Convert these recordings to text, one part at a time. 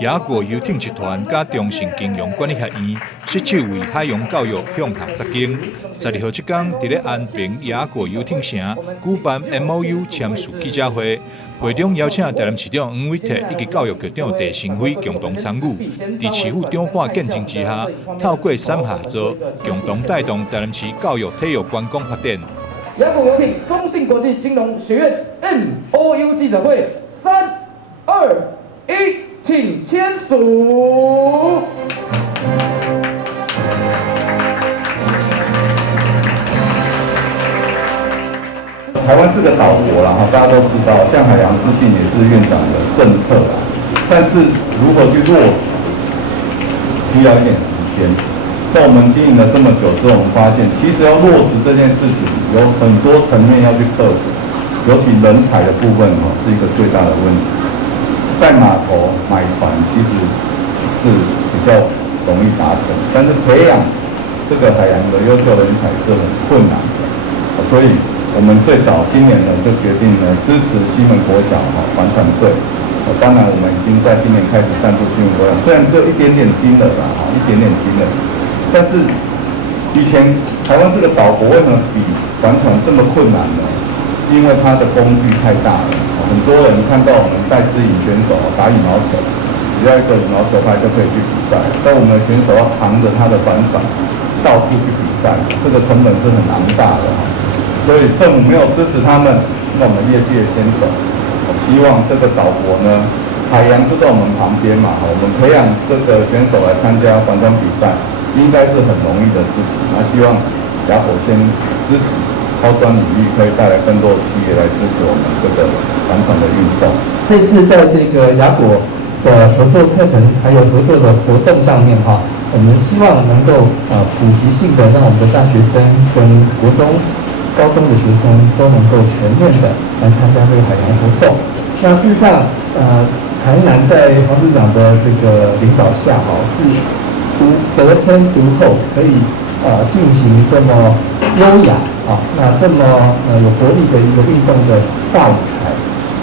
野果游艇集团甲中信金融管理学院携手为海洋教育向下扎根。12号这天，伫咧安平野果游艇城举办 MOU 签署记者会，会中邀请台南市长黄伟哲以及教育局长陈成辉共同参与。伫市府长官见证之下，透过三合作，共同带动台南市教育体育观光发展。野果游艇中信国际金融学院 MOU 记者会，3、2、1，请签署。台湾是个岛国啦，大家都知道，向海洋致敬也是院长的政策啦。但是如何去落实，需要一点时间。在我们经营了这么久之后，我们发现，其实要落实这件事情，有很多层面要去克服，尤其人才的部分是一个最大的问题。盖码头、买船其实是比较容易达成，但是培养这个海洋的优秀人才是很困难的，所以我们最早今年呢就决定呢支持西门国小帆船队。当然，我们已经在今年开始赞助西门国小，虽然只有一点点金额啦，一点点金额，但是以前台湾这个岛国为什么比帆船这么困难呢？因为它的工具太大了，很多人看到我们带自营选手打羽毛球，只要一个羽毛球拍就可以去比赛，但我们的选手要扛着他的帆船到处去比赛，这个成本是很昂大的，所以政府没有支持他们，那我们业界先走。希望这个岛国呢，海洋就在我们旁边嘛，我们培养这个选手来参加帆船比赛，应该是很容易的事情。那希望亚果先支持。高专领域可以带来更多的企业来支持我们这个帆船的运动。这次在这个亚果的合作课程还有合作的活动上面我们希望能够普及性的让我们的大学生跟国中、高中的学生都能够全面的来参加这个海洋活动。那事实上，台南在黄市长的这个领导下是得天独厚，可以进行这么优雅那这么有活力的一个运动的大舞台。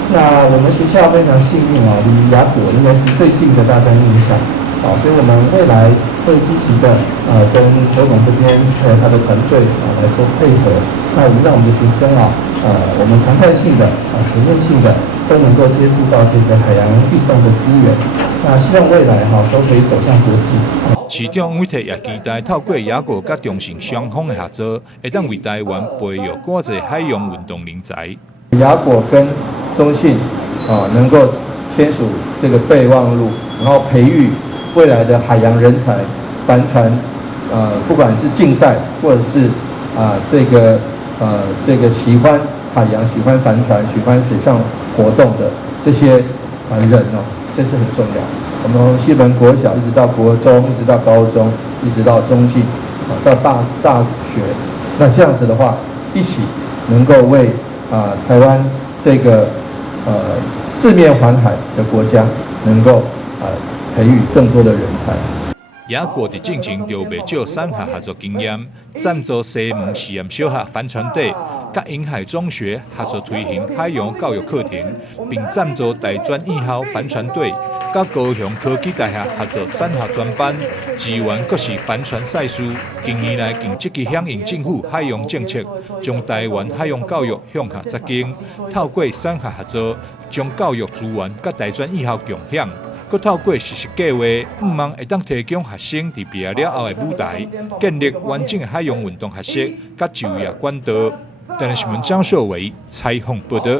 那我们学校非常幸运离亚果应该是最近的大专院校所以我们未来会积极的跟侯总这边还有他的团队来做配合，那让我们的学生我们常态性的全面性的都能够接触到这个海洋运动的资源。那希望未来都可以走向国际。市长黄伟哲也期待透过野果甲中信双方的合作，会当为台湾培育更多海洋运动人才。野果跟中信能够签署这个备忘录，然后培育未来的海洋人才，帆船不管是竞赛或者是这个喜欢海洋、喜欢帆船、喜欢水上活动的这些人这是很重要。我们从西门国小一直到国中，一直到高中，一直到中信，到大学，那这样子的话，一起能够为台湾这个四面环海的国家，能够培育更多的人才。野果伫进前就未少三合合作经验，赞助西门实验小学帆船队，甲沿海中学合作推行海洋教育课程，并赞助大专院校帆船队，甲高雄科技大学合作三合专班，支援各式帆船赛事。近年来更积极响应政府海洋政策，将台湾海洋教育向下扎根，透过三合合作，将教育资源甲大专院校共享。佮透过实施计划，望会当提供学生伫毕业了后的舞台，建立完整的海洋运动学习甲就业管道。台南新闻张秀伟采访报道。